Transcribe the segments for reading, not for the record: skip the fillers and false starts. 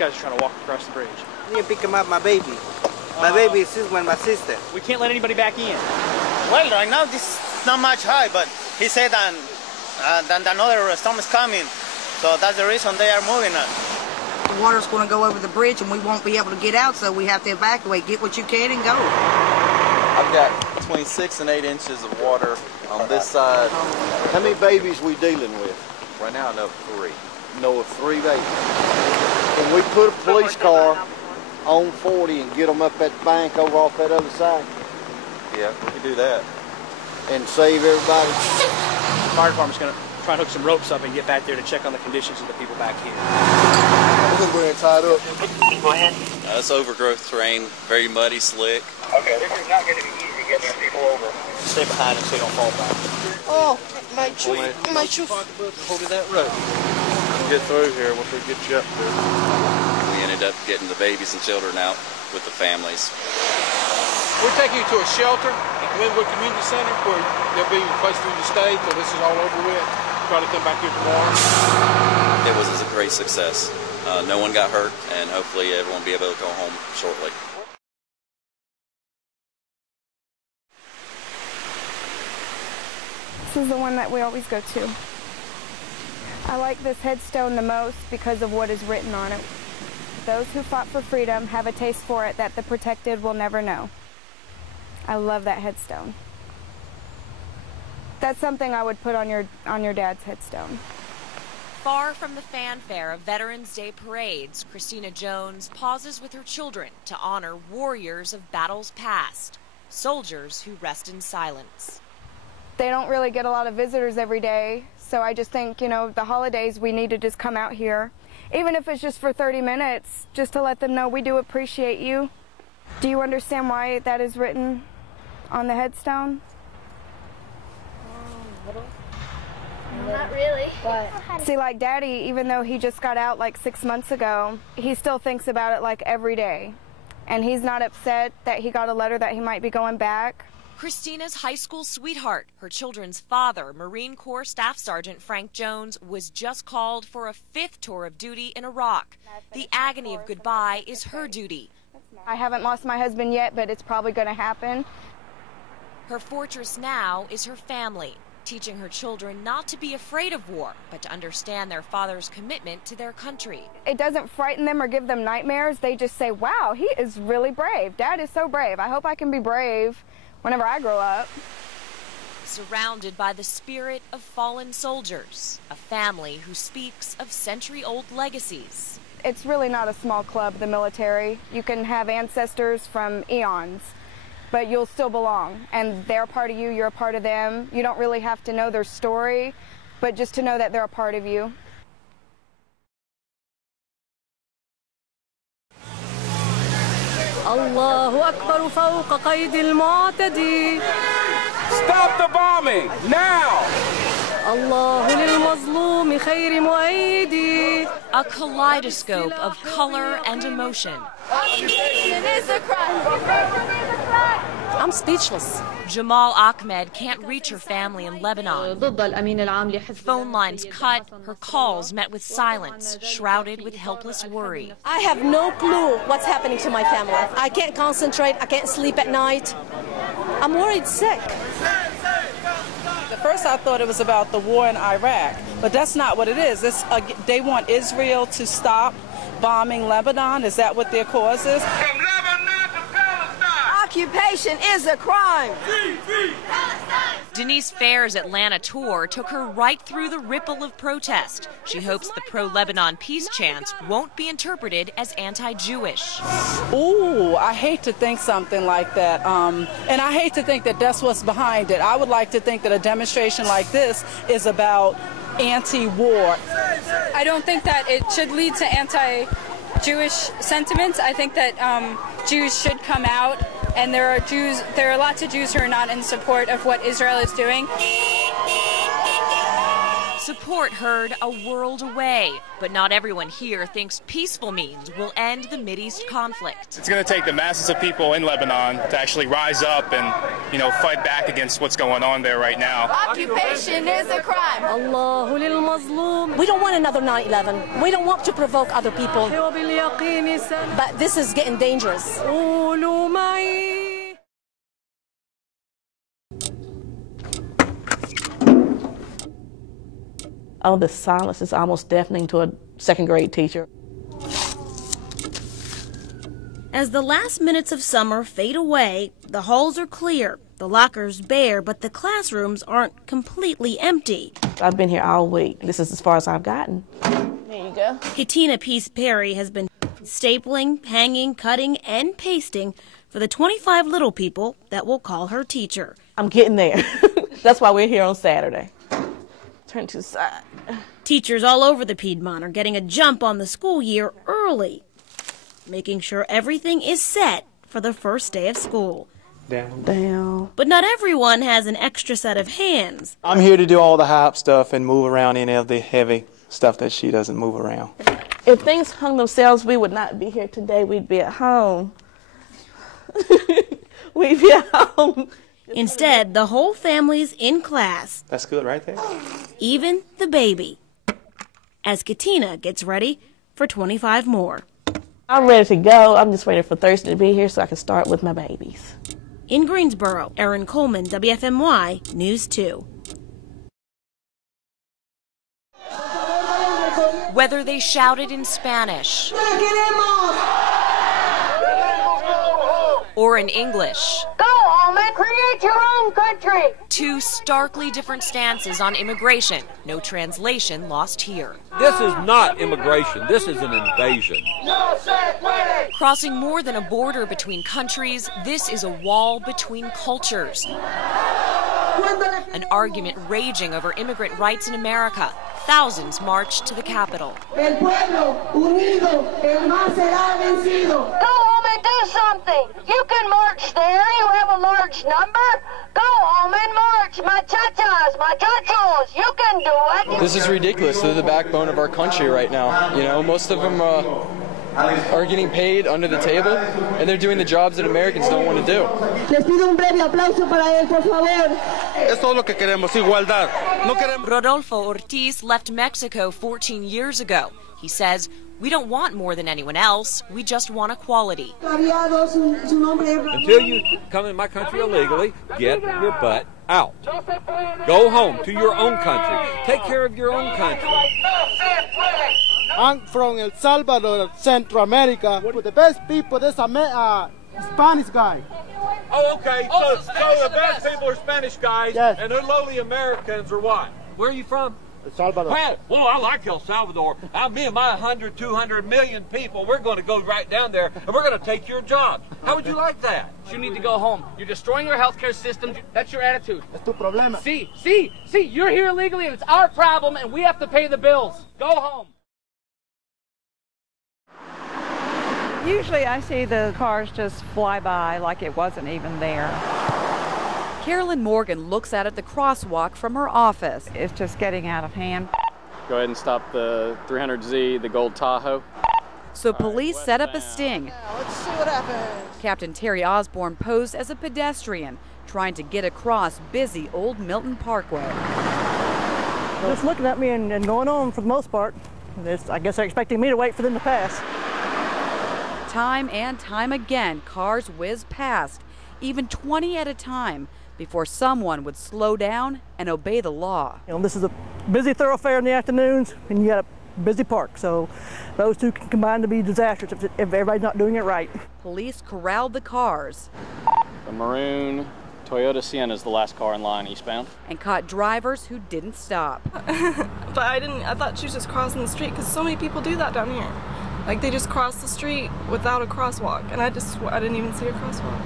guys are trying to walk across the bridge. I need to pick him up, my baby. My baby is with my sister. We can't let anybody back in. Well, right now this is not much high, but he said that another storm is coming, so that's the reason they are moving us. The water's going to go over the bridge and we won't be able to get out, so we have to evacuate. Get what you can and go. I've got between 6 and 8 inches of water on this side. How many babies we dealing with? Right now I know of 3. Know of 3 babies. Can we put a police car on 40 and get them up that bank over off that other side? Yeah, we can do that. And save everybody? The fire department's going to try and hook some ropes up and get back there to check on the conditions of the people back here. We're going to go ahead and tie it up. Go ahead. It's overgrowth terrain, very muddy, slick. Okay, this is not going to be easy getting these people over. Stay behind them so you don't fall back. Oh, my shoe. Hold that rope. Get through here once we get you up there. We ended up getting the babies and children out with the families. We're taking you to a shelter at Glenwood Community Center where there'll be a place for you to stay till this is all over with. Try to come back here tomorrow. It was a great success. No one got hurt, and hopefully everyone will be able to go home shortly. This is the one that we always go to. I like this headstone the most because of what is written on it. Those who fought for freedom have a taste for it that the protected will never know. I love that headstone. That's something I would put on your dad's headstone. Far from the fanfare of Veterans Day parades, Christina Jones pauses with her children to honor warriors of battles past, soldiers who rest in silence. They don't really get a lot of visitors every day, so I just think, you know, the holidays we need to just come out here, even if it's just for 30 minutes, just to let them know we do appreciate you. Do you understand why that is written on the headstone? Not really. But see, like Daddy, even though he just got out like 6 months ago, he still thinks about it like every day. And he's not upset that he got a letter that he might be going back. Christina's high school sweetheart, her children's father, Marine Corps Staff Sergeant Frank Jones, was just called for a 5th tour of duty in Iraq. The agony of goodbye is her duty. I haven't lost my husband yet, but it's probably going to happen. Her fortress now is her family, teaching her children not to be afraid of war, but to understand their father's commitment to their country. It doesn't frighten them or give them nightmares. They just say, wow, he is really brave. Dad is so brave. I hope I can be brave whenever I grow up. Surrounded by the spirit of fallen soldiers, a family who speaks of century-old legacies. It's really not a small club, the military. You can have ancestors from eons, but you'll still belong. And they're a part of you, you're a part of them. You don't really have to know their story, but just to know that they're a part of you. الله أكبر فوق قيد المعتدي. Stop the bombing now! الله للمظلوم خير مؤيدي. A kaleidoscope of color and emotion. Occupation is a crime. I'm speechless. Jamal Ahmed can't reach her family in Lebanon. Phone lines cut, her calls met with silence, shrouded with helpless worry. I have no clue what's happening to my family. I can't concentrate, I can't sleep at night. I'm worried sick. At first I thought it was about the war in Iraq, but that's not what it is. They want Israel to stop bombing Lebanon. Is that what their cause is? From Lebanon to Palestine. Occupation is a crime. Denise Fair's Atlanta tour took her right through the ripple of protest. She hopes the pro-Lebanon peace chants won't be interpreted as anti-Jewish. Ooh, I hate to think something like that. And I hate to think that that's what's behind it. I would like to think that a demonstration like this is about anti-war. I don't think that it should lead to anti-Jewish sentiments. I think that Jews should come out, and there are lots of Jews who are not in support of what Israel is doing. support heard a world away. But not everyone here thinks peaceful means will end the Mideast conflict. It's going to take the masses of people in Lebanon to actually rise up and, fight back against what's going on there right now. Occupation is a crime. We don't want another 9/11. We don't want to provoke other people. But this is getting dangerous. Oh, the silence is almost deafening to a second grade teacher. As the last minutes of summer fade away, the halls are clear, the lockers bare, but the classrooms aren't completely empty. I've been here all week. This is as far as I've gotten. There you go. Katina Peace Perry has been stapling, hanging, cutting, and pasting for the 25 little people that will call her teacher. I'm getting there. That's why we're here on Saturday. Turn to the side. Teachers all over the Piedmont are getting a jump on the school year early, making sure everything is set for the first day of school. Down. But not everyone has an extra set of hands. I'm here to do all the hype stuff and move around any of the heavy stuff that she doesn't move around. If things hung themselves, we would not be here today. We'd be at home. We'd be at home. Instead, the whole family's in class. That's good right there. Even the baby. As Katina gets ready for 25 more. I'm ready to go. I'm just waiting for Thursday to be here so I can start with my babies. In Greensboro, Erin Coleman, WFMY News 2. Whether they shouted in Spanish or in English. Go home and create your own country. Two starkly different stances on immigration. No translation lost here. This is not immigration. This is an invasion. Crossing more than a border between countries, this is a wall between cultures. An argument raging over immigrant rights in America. Thousands marched to the Capitol. El pueblo unido, el más será vencido. Go home and do something. You can march there. You have a large number. Go home and march. Muchachas, muchachos, you can do it. This is ridiculous. They're the backbone of our country right now. Most of them are getting paid under the table, and they're doing the jobs that Americans don't want to do. Les pido un breve aplauso para él, por favor. Es todo lo que queremos, igualdad. No queremos. Rodolfo Ortiz left Mexico 14 years ago. He says, "We don't want more than anyone else. We just want equality." Until you come in my country illegally, get your butt out. Go home to your own country. Take care of your own country. I'm from El Salvador, Central America. The best people, there's a Spanish guy. Oh, okay. So the best people are Spanish guys, yes. And the lowly Americans are what? Where are you from? El Salvador. Well, I like El Salvador. Me and my 100, 200 million people, we're going to go right down there, and we're going to take your job. How would you like that? You need to go home. You're destroying our healthcare system. That's your attitude. Es tu problema. See, you're here illegally, and it's our problem, and we have to pay the bills. Go home. Usually I see the cars just fly by like it wasn't even there. Carolyn Morgan looks out at the crosswalk from her office. It's just getting out of hand. Go ahead and stop the 300Z, the gold Tahoe. So police set up a sting. Yeah, let's see what happens. Captain Terry Osborne posed as a pedestrian, trying to get across busy Old Milton Parkway. Just looking at me and going on for the most part. I guess they're expecting me to wait for them to pass. Time and time again, cars whiz past, even 20 at a time, before someone would slow down and obey the law. This is a busy thoroughfare in the afternoons, and you got a busy park, so those two can combine to be disastrous if everybody's not doing it right. Police corralled the cars. The maroon Toyota Sienna is the last car in line eastbound. And caught drivers who didn't stop. But I thought she was just crossing the street, because so many people do that down here. Like, they just cross the street without a crosswalk, and I didn't even see a crosswalk.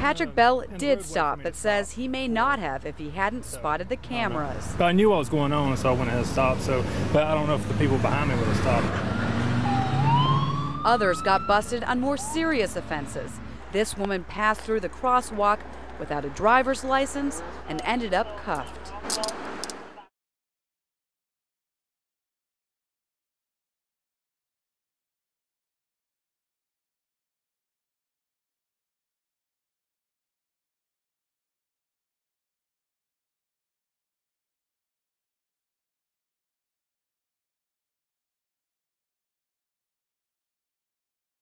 Patrick Bell did stop, but says he may not have if he hadn't spotted the cameras. But I knew what was going on, so I went ahead and stopped. But I don't know if the people behind me would have stopped. Others got busted on more serious offenses. This woman passed through the crosswalk without a driver's license and ended up cuffed.